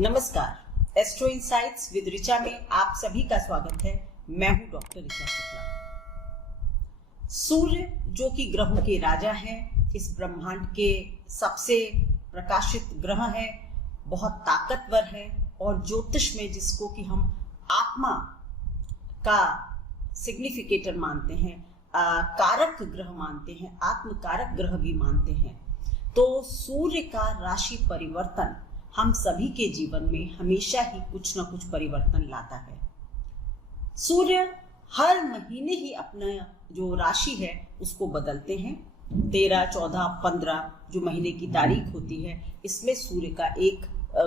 नमस्कार, astro insights with Richa में आप सभी का स्वागत है। मैं हूं डॉक्टर ऋचा शुक्ला। सूर्य जो कि ग्रहों के राजा हैं, इस ब्रह्मांड के सबसे प्रकाशित ग्रह है, बहुत ताकतवर है और ज्योतिष में जिसको कि हम आत्मा का सिग्निफिकेटर मानते हैं, कारक ग्रह मानते हैं, आत्मकारक ग्रह भी मानते हैं। तो सूर्य का राशि परिवर्तन हम सभी के जीवन में हमेशा ही कुछ ना कुछ परिवर्तन लाता है। सूर्य हर महीने ही अपना जो राशि है उसको बदलते हैं। 13, 14, 15 जो महीने की तारीख होती है, इसमें सूर्य का एक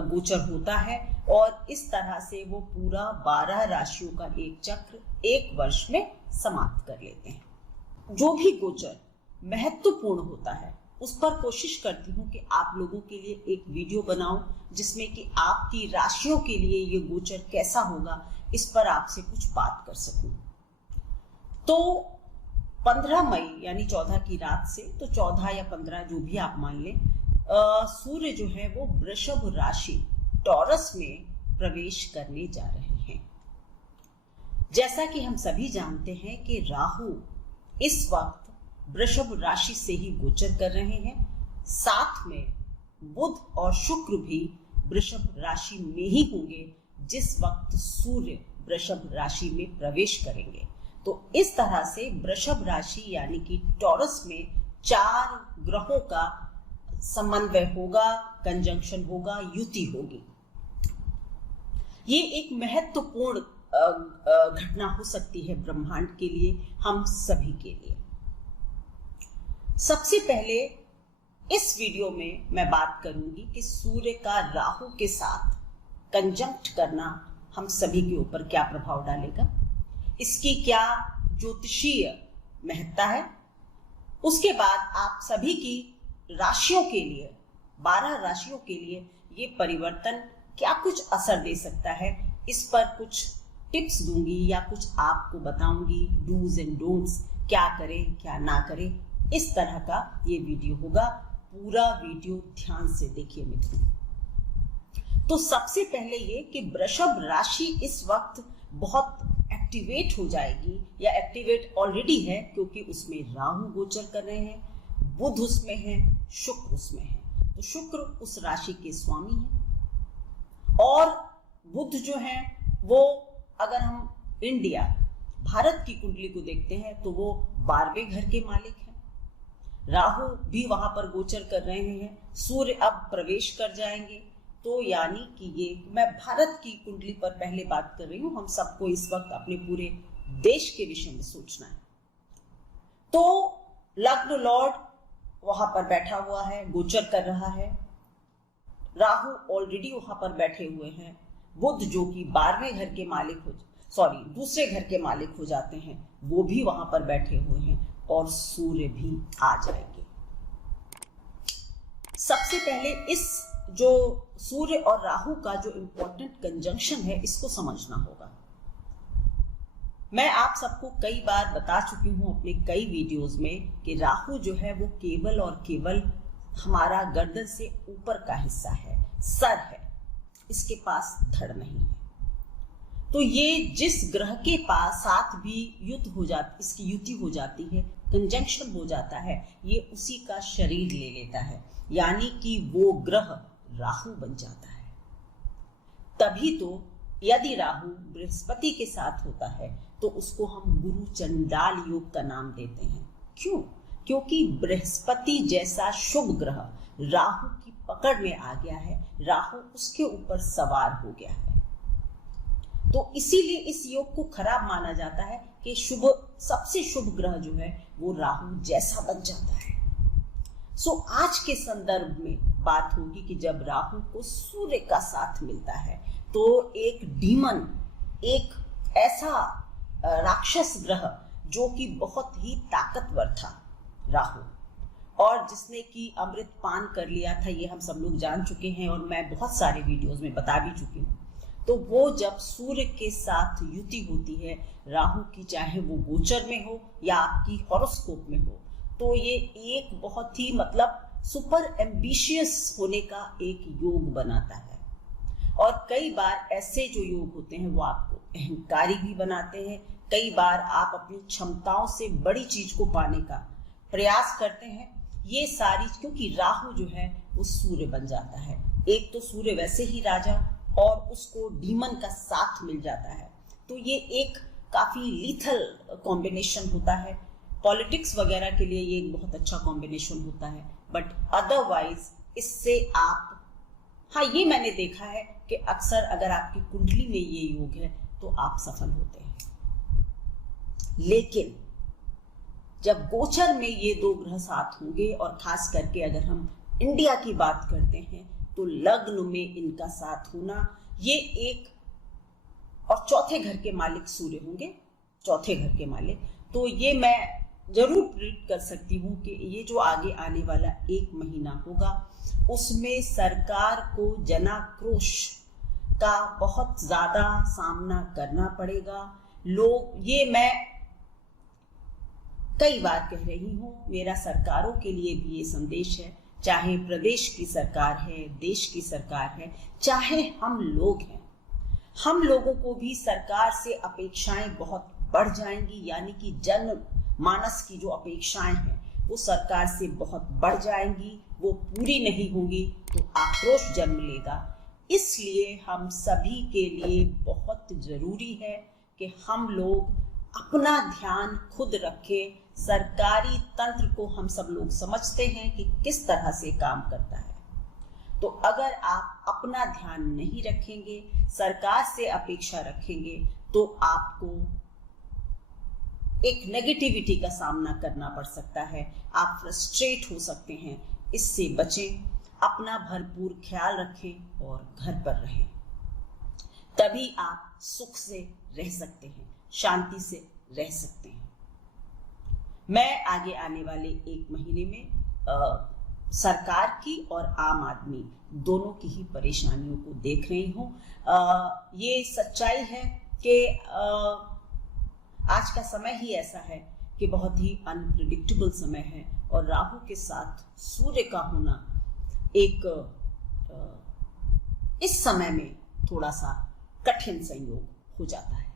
गोचर होता है और इस तरह से वो पूरा 12 राशियों का एक चक्र एक वर्ष में समाप्त कर लेते हैं। जो भी गोचर महत्वपूर्ण होता है उस पर कोशिश करती हूँ कि आप लोगों के लिए एक वीडियो बनाऊं जिसमें कि आपकी राशियों के लिए ये गोचर कैसा होगा, इस पर आपसे कुछ बात कर सकूं। तो 15 मई यानी 14 की रात से, तो 14 या 15 जो भी आप मान लें, सूर्य जो है वो वृषभ राशि टॉरस में प्रवेश करने जा रहे हैं। जैसा कि हम सभी जानते हैं कि राहु इस वक्त वृषभ राशि से ही गोचर कर रहे हैं, साथ में बुध और शुक्र भी वृषभ राशि में ही होंगे जिस वक्त सूर्य वृषभ राशि में प्रवेश करेंगे। तो इस तरह से वृषभ राशि यानी कि टॉरस में 4 ग्रहों का समन्वय होगा, कंजंक्शन होगा, युति होगी। ये एक महत्वपूर्ण घटना हो सकती है ब्रह्मांड के लिए, हम सभी के लिए। सबसे पहले इस वीडियो में मैं बात करूंगी कि सूर्य का राहु के साथ कंजंक्ट करना हम सभी के ऊपर क्या प्रभाव डालेगा, इसकी क्या ज्योतिषीय महत्ता है। उसके बाद आप सभी की राशियों के लिए, 12 राशियों के लिए ये परिवर्तन क्या कुछ असर दे सकता है, इस पर कुछ टिप्स दूंगी या कुछ आपको बताऊंगी, डूज एंड डोंट्स, क्या करें क्या ना करें। इस तरह का ये वीडियो होगा। पूरा वीडियो ध्यान से देखिए मित्रों। तो सबसे पहले ये कि वृषभ राशि इस वक्त बहुत एक्टिवेट हो जाएगी या एक्टिवेट ऑलरेडी है, क्योंकि उसमें राहु गोचर कर रहे हैं, बुध उसमें है, शुक्र उसमें है। तो शुक्र उस राशि के स्वामी है और बुध जो है वो, अगर हम इंडिया भारत की कुंडली को देखते हैं तो वो 12वें घर के मालिक है। राहु भी वहां पर गोचर कर रहे हैं, सूर्य अब प्रवेश कर जाएंगे। तो यानी कि ये, मैं भारत की कुंडली पर पहले बात कर रही हूं, हम सबको इस वक्त अपने पूरे देश के विषय में सोचना है। तो लग्न लॉर्ड वहां पर बैठा हुआ है, गोचर कर रहा है, राहु ऑलरेडी वहां पर बैठे हुए हैं, बुध जो कि 12वें घर के मालिक दूसरे घर के मालिक हो जाते हैं, वो भी वहां पर बैठे हुए हैं और सूर्य भी आ जाएंगे। सबसे पहले इस जो सूर्य और राहु का जो इंपॉर्टेंट कंजंक्शन है, इसको समझना होगा। मैं आप सबको कई बार बता चुकी हूं अपने कई वीडियोस में कि राहु जो है वो केवल और केवल हमारा गर्दन से ऊपर का हिस्सा है, सर है, इसके पास धड़ नहीं है। तो ये जिस ग्रह के पास साथ भी इसकी युति हो जाती है, कंजंक्शन हो जाता है, ये उसी का शरीर ले लेता है, यानी कि वो ग्रह राहु बन जाता है। तभी तो यदि राहु बृहस्पति के साथ होता है तो उसको हम गुरु चंडाल योग का नाम देते हैं। क्यों? क्योंकि बृहस्पति जैसा शुभ ग्रह राहु की पकड़ में आ गया है, राहु उसके ऊपर सवार हो गया है। तो इसीलिए इस योग को खराब माना जाता है कि सबसे शुभ ग्रह जो है वो राहु जैसा बन जाता है। आज के संदर्भ में बात होगी कि जब राहु को सूर्य का साथ मिलता है तो एक डीमन, एक ऐसा राक्षस ग्रह जो कि बहुत ही ताकतवर था, राहु, और जिसने कि अमृत पान कर लिया था, ये हम सब लोग जान चुके हैं और मैं बहुत सारे वीडियोस में बता भी चुकी हूँ। तो वो जब सूर्य के साथ युति होती है राहु की, चाहे वो गोचर में हो या आपकी हॉरोस्कोप में हो, तो ये एक बहुत ही सुपर एम्बिशियस होने का एक योग बनाता है। और कई बार ऐसे जो योग होते हैं वो आपको अहंकारी भी बनाते हैं। कई बार आप अपनी क्षमताओं से बड़ी चीज को पाने का प्रयास करते हैं। ये सारी, क्योंकि राहु जो है वो सूर्य बन जाता है। एक तो सूर्य वैसे ही राजा और उसको डीमन का साथ मिल जाता है, तो ये एक काफी लीथल कॉम्बिनेशन होता है। पॉलिटिक्स वगैरह के लिए ये एक बहुत अच्छा कॉम्बिनेशन होता है, बट अदरवाइज इससे आप, हाँ ये मैंने देखा है कि अक्सर अगर आपकी कुंडली में ये योग है तो आप सफल होते हैं। लेकिन जब गोचर में ये दो ग्रह साथ होंगे, और खास करके अगर हम इंडिया की बात करते हैं तो लग्न में इनका साथ होना, ये एक, और चौथे घर के मालिक सूर्य होंगे, चौथे घर के मालिक, तो ये मैं जरूर प्रेडिक्ट कर सकती हूँ कि ये जो आगे आने वाला 1 महीना होगा उसमें सरकार को जनाक्रोश का बहुत ज्यादा सामना करना पड़ेगा। लोग, ये मैं कई बार कह रही हूँ, मेरा सरकारों के लिए भी ये संदेश है, चाहे प्रदेश की सरकार है, देश की सरकार है, चाहे हम लोग हैं, हम लोगों को भी सरकार से अपेक्षाएं बहुत बढ़ जाएंगी। यानी कि जन मानस की जो अपेक्षाएं हैं वो सरकार से बहुत बढ़ जाएंगी, वो पूरी नहीं होंगी तो आक्रोश जन्म लेगा। इसलिए हम सभी के लिए बहुत जरूरी है कि हम लोग अपना ध्यान खुद रखें। सरकारी तंत्र को हम सब लोग समझते हैं कि किस तरह से काम करता है, तो अगर आप अपना ध्यान नहीं रखेंगे, सरकार से अपेक्षा रखेंगे, तो आपको एक नेगेटिविटी का सामना करना पड़ सकता है, आप फ्रस्ट्रेट हो सकते हैं। इससे बचें, अपना भरपूर ख्याल रखें और घर पर रहें, तभी आप सुख से रह सकते हैं, शांति से रह सकते हैं। मैं आगे आने वाले 1 महीने में सरकार की और आम आदमी दोनों की ही परेशानियों को देख रही हूँ। ये सच्चाई है कि आज का समय ही ऐसा है कि बहुत ही अनप्रिडिक्टेबल समय है, और राहु के साथ सूर्य का होना एक इस समय में थोड़ा सा कठिन संयोग हो जाता है।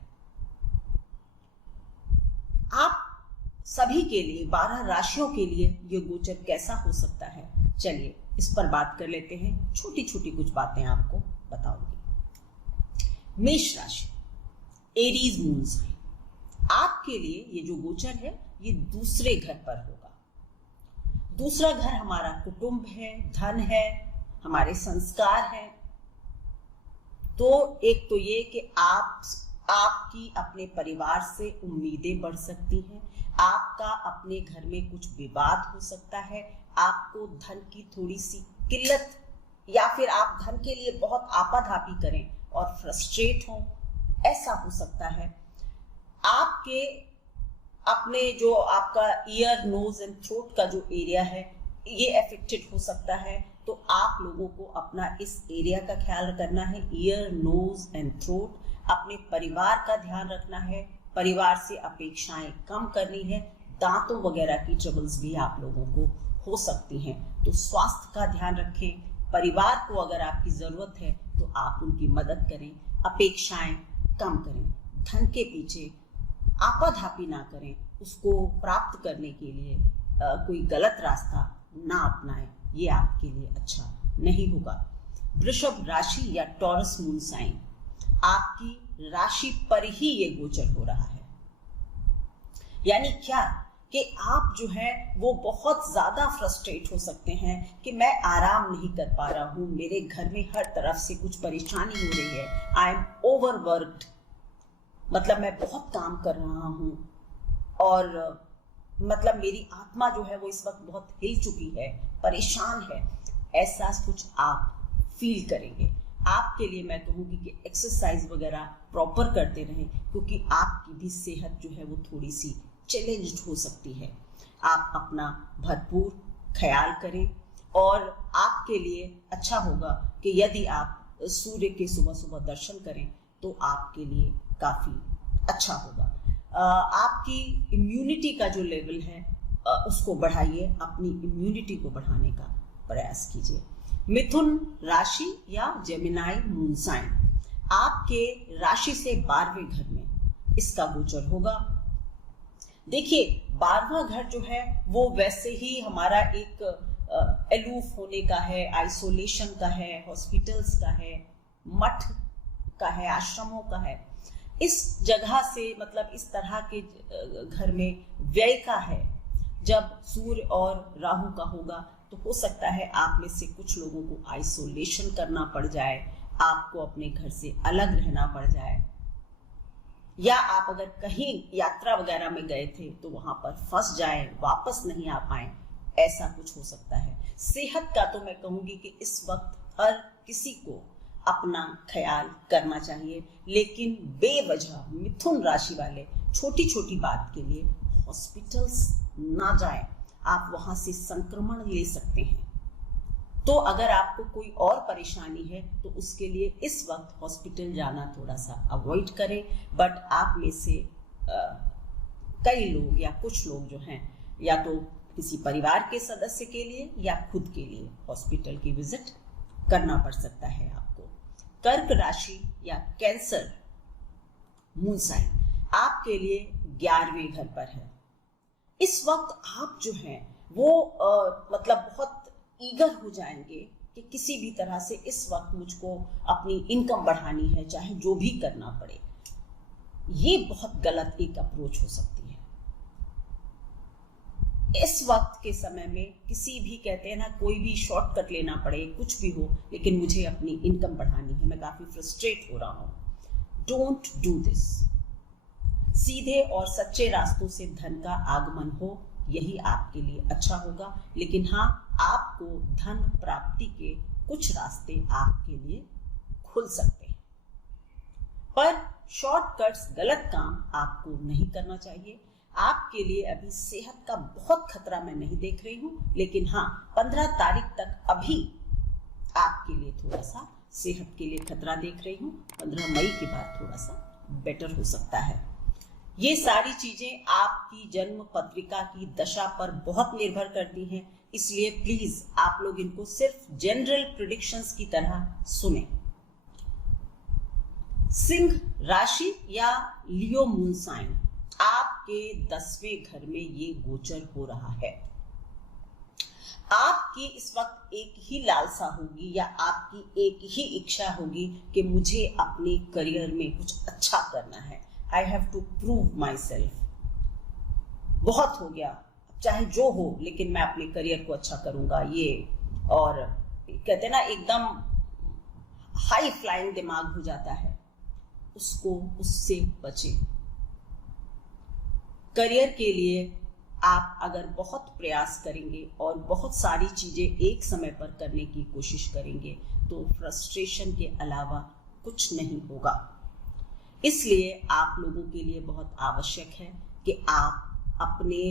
आप सभी के लिए, 12 राशियों के लिए ये गोचर कैसा हो सकता है, चलिए इस पर बात कर लेते हैं। छोटी छोटी कुछ बातें आपको बताऊंगी। मेष राशि, एरीज मून साइन, आपके लिए ये जो गोचर है ये दूसरे घर पर होगा। दूसरा घर हमारा कुटुंब है, धन है, हमारे संस्कार हैं। तो एक तो ये कि आपकी अपने परिवार से उम्मीदें बढ़ सकती हैं, आपका अपने घर में कुछ विवाद हो सकता है, आपको धन की थोड़ी सी किल्लत, या फिर आप धन के लिए बहुत आपाधापी करें और फ्रस्ट्रेट हों, ऐसा हो सकता है। आपके अपने जो आपका ईयर, नोज एंड थ्रोट का जो एरिया है ये अफेक्टेड हो सकता है, तो आप लोगों को अपना इस एरिया का ख्याल करना है, ईयर, नोज एंड थ्रोट। अपने परिवार का ध्यान रखना है, परिवार से अपेक्षाएं कम करनी है। दांतों वगैरह की ट्रबल्स भी आप लोगों को हो सकती हैं, तो स्वास्थ्य का ध्यान रखें। परिवार को अगर आपकी जरूरत है तो आप उनकी मदद करें, अपेक्षाएं कम करें, धन के पीछे आपाधापी ना करें, उसको प्राप्त करने के लिए कोई गलत रास्ता ना अपनाएं, ये आपके लिए अच्छा नहीं होगा। वृषभ राशि या टॉरस मून साइन, आपकी राशि पर ही ये गोचर हो रहा है। यानी क्या कि आप जो है वो बहुत ज्यादा फ्रस्ट्रेट हो सकते हैं कि मैं आराम नहीं कर पा रहा हूं, मेरे घर में हर तरफ से कुछ परेशानी हो रही है, आई एम ओवरवर्क्ड, मतलब मैं बहुत काम कर रहा हूं और मतलब मेरी आत्मा जो है वो इस वक्त बहुत हिल चुकी है, परेशान है, ऐसा कुछ आप फील करेंगे। आपके लिए मैं कहूँगी कि एक्सरसाइज वगैरह प्रॉपर करते रहें, क्योंकि आपकी भी सेहत जो है वो थोड़ी सी चैलेंज्ड हो सकती है। आप अपना भरपूर ख्याल करें, और आपके लिए अच्छा होगा कि यदि आप सूर्य के सुबह सुबह दर्शन करें तो आपके लिए काफ़ी अच्छा होगा। आपकी इम्यूनिटी का जो लेवल है उसको बढ़ाइए, अपनी इम्यूनिटी को बढ़ाने का प्रयास कीजिए। मिथुन राशि या जेमिनाई मून साइन, आपके राशि से 12वें घर में इसका गोचर होगा। देखिए 12वां घर जो है वो वैसे ही हमारा एक अलूफ होने का है, आइसोलेशन का है, हॉस्पिटल्स का है, मठ का है, आश्रमों का है। इस जगह से मतलब इस तरह के घर में व्यय का है। जब सूर्य और राहु का होगा तो हो सकता है आप में से कुछ लोगों को आइसोलेशन करना पड़ जाए, आपको अपने घर से अलग रहना पड़ जाए, या आप अगर कहीं यात्रा वगैरह में गए थे तो वहां पर फंस जाए, वापस नहीं आ पाए, ऐसा कुछ हो सकता है। सेहत का तो मैं कहूंगी कि इस वक्त हर किसी को अपना ख्याल करना चाहिए, लेकिन बेवजह मिथुन राशि वाले छोटी छोटी बात के लिए हॉस्पिटल्स ना जाएं, आप वहां से संक्रमण ले सकते हैं। तो अगर आपको कोई और परेशानी है तो उसके लिए इस वक्त हॉस्पिटल जाना थोड़ा सा अवॉइड करें। बट आप में से कई लोग या कुछ लोग जो हैं, या तो किसी परिवार के सदस्य के लिए या खुद के लिए हॉस्पिटल की विजिट करना पड़ सकता है आपको। कर्क राशि या कैंसर मून साइन आपके लिए 11वें घर पर है। इस वक्त आप जो हैं वो मतलब बहुत ईगर हो जाएंगे कि किसी भी तरह से इस वक्त मुझको अपनी इनकम बढ़ानी है, चाहे जो भी करना पड़े। ये बहुत गलत एक अप्रोच हो सकती है। इस वक्त के समय में किसी भी कहते हैं ना, कोई भी शॉर्टकट लेना पड़े, कुछ भी हो, लेकिन मुझे अपनी इनकम बढ़ानी है, मैं काफी फ्रस्ट्रेट हो रहा हूं। Don't do this. सीधे और सच्चे रास्तों से धन का आगमन हो, यही आपके लिए अच्छा होगा। लेकिन हाँ, आपको धन प्राप्ति के कुछ रास्ते आपके लिए खुल सकते हैं, पर शॉर्टकट्स, गलत काम आपको नहीं करना चाहिए। आपके लिए अभी सेहत का बहुत खतरा मैं नहीं देख रही हूं, लेकिन हाँ 15 तारीख तक अभी आपके लिए थोड़ा सा सेहत के लिए खतरा देख रही हूं। 15 मई के बाद थोड़ा सा बेटर हो सकता है। ये सारी चीजें आपकी जन्म पत्रिका की दशा पर बहुत निर्भर करती हैं, इसलिए प्लीज आप लोग इनको सिर्फ जनरल प्रेडिक्शंस की तरह सुने। सिंह राशि या लियो मून साइन आपके 10वें घर में ये गोचर हो रहा है। आपकी इस वक्त एक ही लालसा होगी या आपकी एक ही इच्छा होगी कि मुझे अपने करियर में कुछ अच्छा करना है। I have to prove myself। बहुत हो गया, चाहे जो हो, लेकिन मैं अपने करियर को अच्छा करूंगा। ये और कहते हैं ना, एकदम हाई फ्लाइंग दिमाग हो जाता है, उससे बचें। करियर के लिए आप अगर बहुत प्रयास करेंगे और बहुत सारी चीजें एक समय पर करने की कोशिश करेंगे तो फ्रस्ट्रेशन के अलावा कुछ नहीं होगा। इसलिए आप लोगों के लिए बहुत आवश्यक है कि आप अपने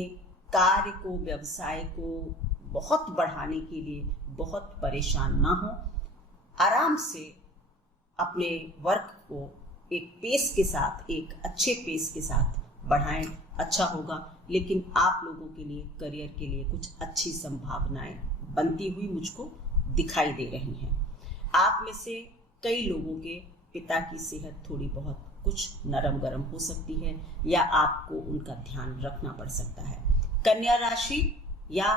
कार्य को, व्यवसाय को बहुत बढ़ाने के लिए बहुत परेशान ना हो। आराम से अपने वर्क को एक पेस के साथ, एक अच्छे पेस के साथ बढ़ाएं, अच्छा होगा। लेकिन आप लोगों के लिए, करियर के लिए कुछ अच्छी संभावनाएं बनती हुई मुझको दिखाई दे रही हैं। आप में से कई लोगों के पिता की सेहत थोड़ी बहुत कुछ नरम गरम हो सकती है, या आपको उनका ध्यान रखना पड़ सकता है। कन्या राशि या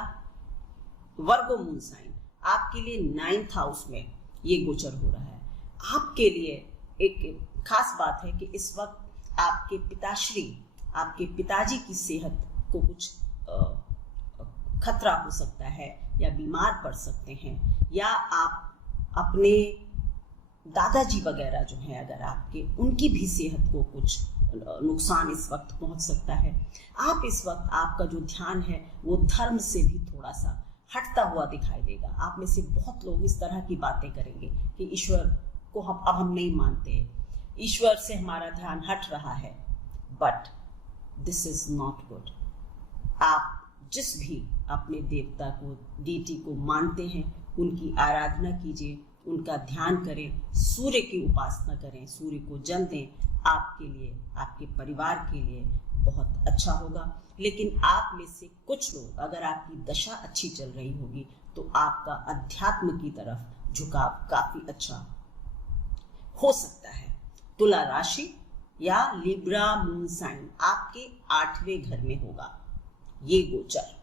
वर्गो मून साइन आपके लिए 9th हाउस में ये गोचर हो रहा है। आपके लिए एक खास बात है कि इस वक्त आपके पिताश्री, आपके पिताजी की सेहत को कुछ खतरा हो सकता है, या बीमार पड़ सकते हैं, या आप अपने दादाजी वगैरह जो हैं, अगर आपके, उनकी भी सेहत को कुछ नुकसान इस वक्त पहुंच सकता है। आप इस वक्त, आपका जो ध्यान है वो धर्म से भी थोड़ा सा हटता हुआ दिखाई देगा। आप में से बहुत लोग इस तरह की बातें करेंगे कि ईश्वर को हम नहीं मानते, ईश्वर से हमारा ध्यान हट रहा है। But this is not good. आप जिस भी अपने देवता को, डीटी को मानते हैं, उनकी आराधना कीजिए, उनका ध्यान करें, सूर्य की उपासना करें, सूर्य को जल दें, आपके लिए, आपके परिवार के लिए बहुत अच्छा होगा। लेकिन आप में से कुछ लोग, अगर आपकी दशा अच्छी चल रही होगी तो आपका अध्यात्म की तरफ झुकाव काफी अच्छा हो सकता है। तुला राशि या लिब्रा मून साइन आपके 8वें घर में होगा ये गोचर।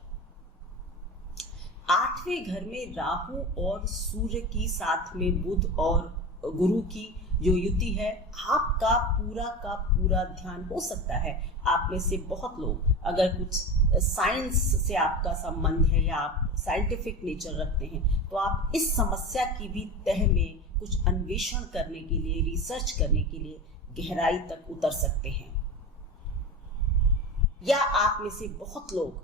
8वें घर में राहु और सूर्य की, साथ में बुध और गुरु की जो युति है, आपका पूरा का पूरा ध्यान हो सकता है। आप में से बहुत लोग अगर कुछ साइंस से आपका संबंध है या आप साइंटिफिक नेचर रखते हैं तो आप इस समस्या की भी तह में कुछ अन्वेषण करने के लिए, रिसर्च करने के लिए गहराई तक उतर सकते हैं। या आप में से बहुत लोग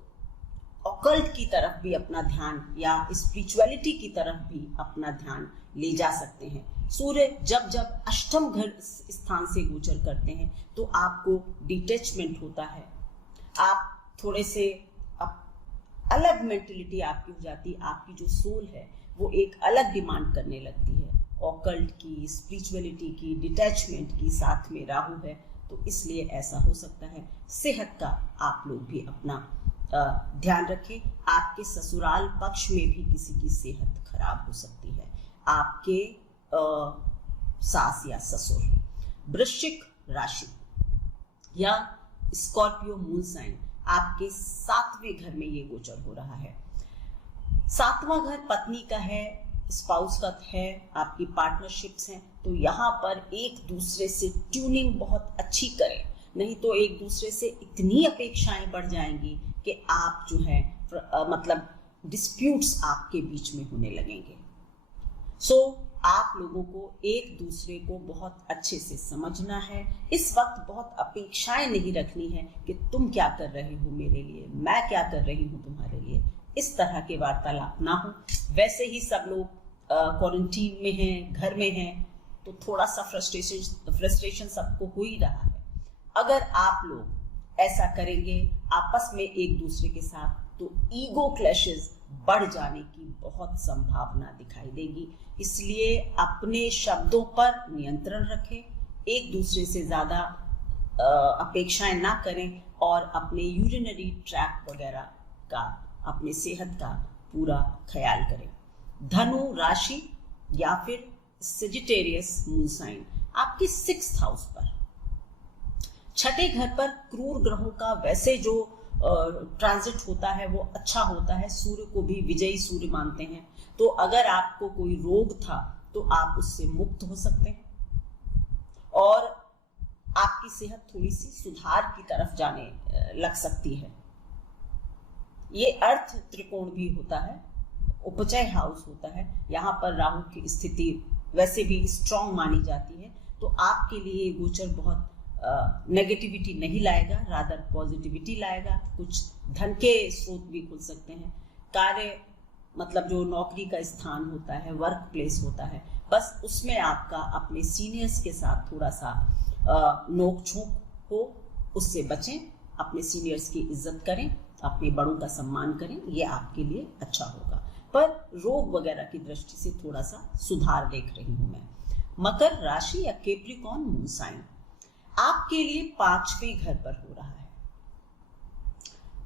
ऑकल्ट की तरफ भी अपना ध्यान या स्पिरिचुअलिटी की तरफ भी अपना ध्यान ले जा सकते हैं। सूर्य जब जब अष्टम घर स्थान से गोचर करते हैं तो आपको डिटैचमेंट होता है, आप थोड़े से अलग मेंटलिटी आपकी हो जाती है, आपकी जो सोल है वो एक अलग डिमांड करने लगती है, ऑकल्ट की, स्पिरिचुअलिटी की, डिटैचमेंट की, साथ में राहु है तो इसलिए ऐसा हो सकता है। सेहत का आप लोग भी अपना ध्यान रखें। आपके ससुराल पक्ष में भी किसी की सेहत खराब हो सकती है, आपके सास या ससुर। वृश्चिक राशि या स्कॉर्पियो मून साइन आपके 7वें घर में ये गोचर हो रहा है। 7वां घर पत्नी का है, स्पाउस का है, आपकी पार्टनरशिप्स हैं, तो यहाँ पर एक दूसरे से ट्यूनिंग बहुत अच्छी करें, नहीं तो एक दूसरे से इतनी अपेक्षाएं बढ़ जाएंगी कि आप जो है मतलब डिस्प्यूट्स आपके बीच में होने लगेंगे। आप लोगों को एक दूसरे को बहुत अच्छे से समझना है। इस वक्त बहुत अपेक्षाएं नहीं रखनी है कि तुम क्या कर रहे हो मेरे लिए, मैं क्या कर रही हूँ तुम्हारे लिए, इस तरह के वार्तालाप ना हो। वैसे ही सब लोग क्वारंटीन में हैं, घर में हैं, तो थोड़ा सा फ्रस्ट्रेशन सबको हो ही रहा है। अगर आप लोग ऐसा करेंगे आपस में एक दूसरे के साथ तो ईगो क्लैशेस बढ़ जाने की बहुत संभावना दिखाई देगी। इसलिए अपने शब्दों पर नियंत्रण रखें, एक दूसरे से ज्यादा अपेक्षाएं ना करें और अपने यूरिनरी ट्रैक्ट वगैरह का, अपने सेहत का पूरा ख्याल करें। धनु राशि या फिर सेजिटेरियस मून साइन आपके 6th हाउस पर, 6ठे घर पर क्रूर ग्रहों का वैसे जो ट्रांजिट होता है वो अच्छा होता है। सूर्य को भी विजयी सूर्य मानते हैं, तो अगर आपको कोई रोग था तो आप उससे मुक्त हो सकते हैं और आपकी सेहत थोड़ी सी सुधार की तरफ जाने लग सकती है। ये अर्थ त्रिकोण भी होता है, उपचय हाउस होता है, यहाँ पर राहु की स्थिति वैसे भी स्ट्रॉन्ग मानी जाती है, तो आपके लिए गोचर बहुत नेगेटिविटी नहीं लाएगा, रादर पॉजिटिविटी लाएगा। कुछ धन के स्रोत भी खुल सकते हैं। कार्य मतलब जो नौकरी का स्थान होता है, वर्क प्लेस होता है, बस उसमें आपका अपने सीनियर्स के साथ थोड़ा सा नोक झोंक हो, उससे बचें। अपने सीनियर्स की इज्जत करें, अपने बड़ों का सम्मान करें, ये आपके लिए अच्छा होगा। पर रोग वगैरह की दृष्टि से थोड़ा सा सुधार देख रही हूं मैं। मकर राशि या कैप्रिकॉर्न मून साइन आपके लिए 5वें घर पर हो रहा है।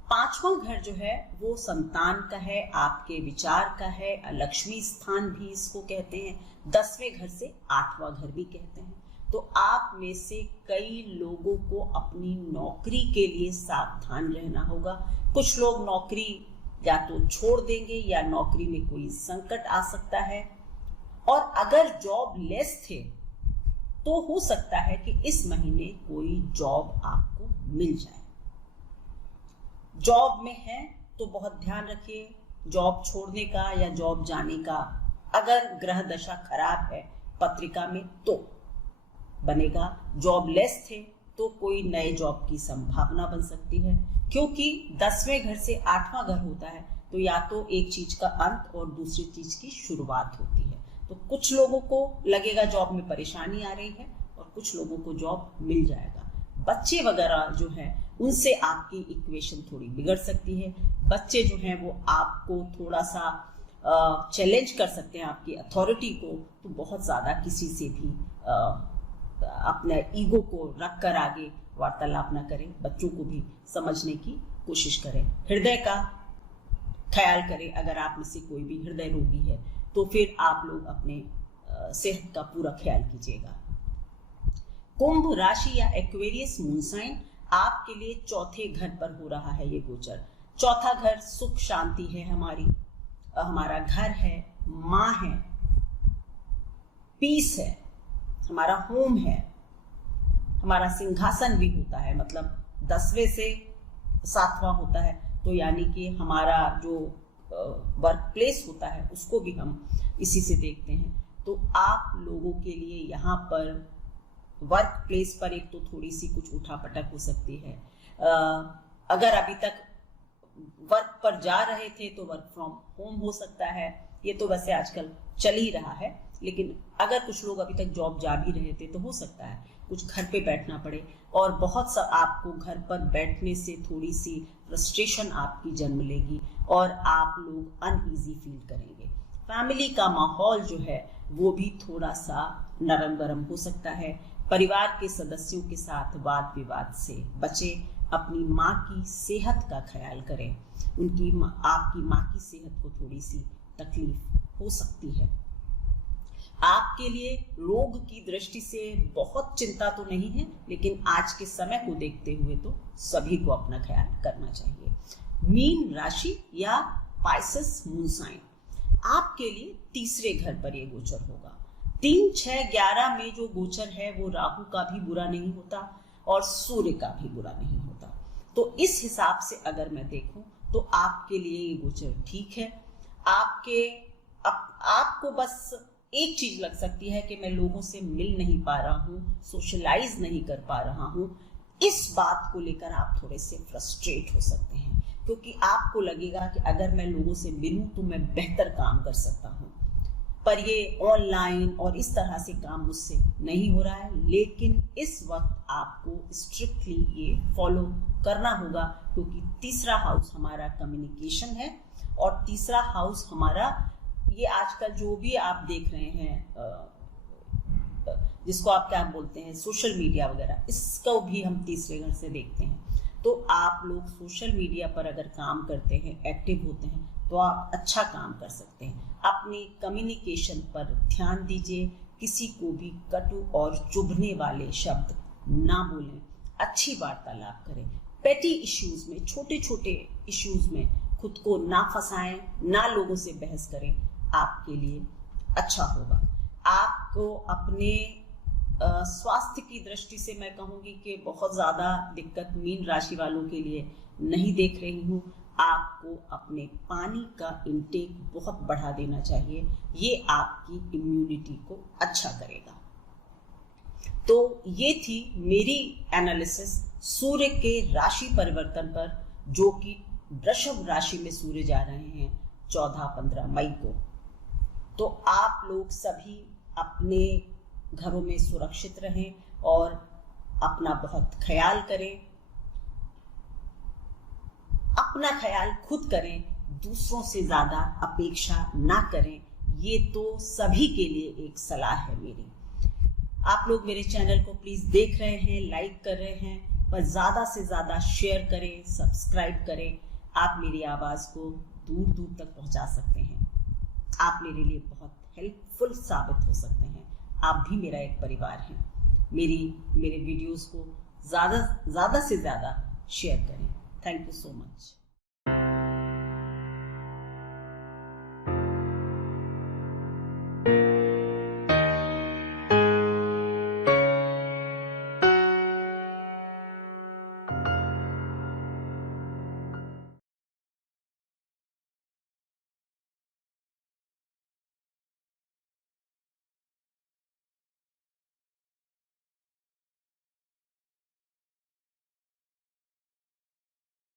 5वां घर जो है वो संतान का है, आपके विचार का है, लक्ष्मी स्थान भी इसको कहते हैं। 10वें घर से 8वां घर भी कहते हैं। तो आप में से कई लोगों को अपनी नौकरी के लिए सावधान रहना होगा। कुछ लोग नौकरी या तो छोड़ देंगे या नौकरी में कोई संकट आ सकता है, और अगर जॉब लेस थे तो हो सकता है कि इस महीने कोई जॉब आपको मिल जाए। जॉब में है तो बहुत ध्यान रखिए जॉब छोड़ने का या जॉब जाने का। अगर ग्रह दशा खराब है पत्रिका में तो बनेगा, जॉब लेस थे तो कोई नए जॉब की संभावना बन सकती है, क्योंकि 10वें घर से 8वां घर होता है, तो या तो एक चीज का अंत और दूसरी चीज की शुरुआत होती है। तो कुछ लोगों को लगेगा जॉब में परेशानी आ रही है और कुछ लोगों को जॉब मिल जाएगा। बच्चे वगैरह जो है उनसे आपकी इक्वेशन थोड़ी बिगड़ सकती है। बच्चे जो हैं वो आपको थोड़ा सा चैलेंज कर सकते हैं आपकी अथॉरिटी को, तो बहुत ज़्यादा किसी से भी अपने ईगो को रख कर आगे वार्तालाप ना करें। बच्चों को भी समझने की कोशिश करें। हृदय का ख्याल करें। अगर आप में से कोई भी हृदय रोगी है तो फिर आप लोग अपने सेहत का पूरा ख्याल कीजिएगा। कुंभ राशि या एक्वेरियस मून साइन आपके लिए चौथे घर पर हो रहा है ये गोचर। चौथा घर सुख शांति है, हमारा घर है, माँ है, पीस है, हमारा होम है, हमारा सिंहासन भी होता है, मतलब 10वें से 7वां होता है, तो यानी कि हमारा जो वर्क प्लेस होता है उसको भी हम इसी से देखते हैं। तो आप लोगों के लिए यहाँ पर वर्क प्लेस पर एक तो थोड़ी सी कुछ उठापटक हो सकती है। अगर अभी तक वर्क पर जा रहे थे तो वर्क फ्रॉम होम हो सकता है, ये तो वैसे आजकल चल ही रहा है। लेकिन अगर कुछ लोग अभी तक जॉब जा भी रहे थे तो हो सकता है कुछ घर पे बैठना पड़े, और बहुत सा आपको घर पर बैठने से थोड़ी सी फ्रस्ट्रेशन आपकी जन्म लेगी और आप लोग अनईजी फील करेंगे। फैमिली का माहौल जो है वो भी थोड़ा सा नरम गरम हो सकता है। परिवार के सदस्यों के साथ वाद विवाद से बचें। अपनी माँ की सेहत का ख्याल करें। आपकी माँ की सेहत को थोड़ी सी तकलीफ हो सकती है। आपके लिए रोग की दृष्टि से बहुत चिंता तो नहीं है, लेकिन आज के समय को देखते हुए तो सभी को अपना ख्याल करना चाहिए। मीन राशि या पाइसेस मून साइन आपके लिए तीसरे घर पर यह गोचर होगा। 3, 6, 11 में जो गोचर है वो राहु का भी बुरा नहीं होता और सूर्य का भी बुरा नहीं होता। तो इस हिसाब से अगर मैं देखूं तो आपके लिए ये गोचर ठीक है। आपको बस एक चीज लग सकती है कि मैं लोगों से मिल नहीं पा रहा हूँ, सोशलाइज नहीं कर पा रहा हूँ। इस बात को लेकर आप थोड़े से फ्रस्ट्रेट हो सकते हैं, क्योंकि आपको लगेगा कि अगर मैं लोगों से मिलूं तो मैं बेहतर काम कर सकता हूँ, पर ये ऑनलाइन और इस तरह से काम मुझसे नहीं हो रहा है। लेकिन इस वक्त आपको स्ट्रिक्टली ये फॉलो करना होगा, क्योंकि तीसरा हाउस हमारा कम्युनिकेशन है और तीसरा हाउस हमारा ये आजकल जो भी आप देख रहे हैं, जिसको आप क्या बोलते हैं, सोशल मीडिया वगैरह, इसको भी हम तीसरे घर से देखते हैं। तो आप लोग सोशल मीडिया पर अगर काम करते हैं, एक्टिव होते हैं, तो आप अच्छा काम कर सकते हैं। अपने कम्युनिकेशन पर ध्यान दीजिए। किसी को भी कटु और चुभने वाले शब्द ना बोलें। अच्छी वार्तालाप करें। पेटी इश्यूज में, छोटे छोटे इश्यूज में खुद को ना फंसाएं, ना लोगों से बहस करें। आपके लिए अच्छा होगा। आपको अपने स्वास्थ्य की दृष्टि से मैं कहूँगी कि बहुत ज़्यादा दिक्कत मीन राशि वालों के लिए नहीं देख रही हूँ। आपको अपने पानी का इंटेक बहुत बढ़ा देना चाहिए, ये आपकी इम्यूनिटी को अच्छा करेगा। तो ये थी मेरी एनालिसिस सूर्य के राशि परिवर्तन पर, जो कि वृषभ राशि में सूर्य जा रहे हैं 14-15 मई को। तो आप लोग सभी अपने घरों में सुरक्षित रहें और अपना बहुत ख्याल करें। अपना ख्याल खुद करें, दूसरों से ज्यादा अपेक्षा ना करें। ये तो सभी के लिए एक सलाह है मेरी। आप लोग मेरे चैनल को प्लीज देख रहे हैं, लाइक कर रहे हैं, पर ज्यादा से ज्यादा शेयर करें, सब्सक्राइब करें। आप मेरी आवाज को दूर दूर तक पहुंचा सकते हैं। आप मेरे लिए बहुत हेल्पफुल साबित हो सकते हैं। आप भी मेरा एक परिवार हैं। मेरे वीडियोस को ज्यादा से ज्यादा शेयर करें। Thank you so much.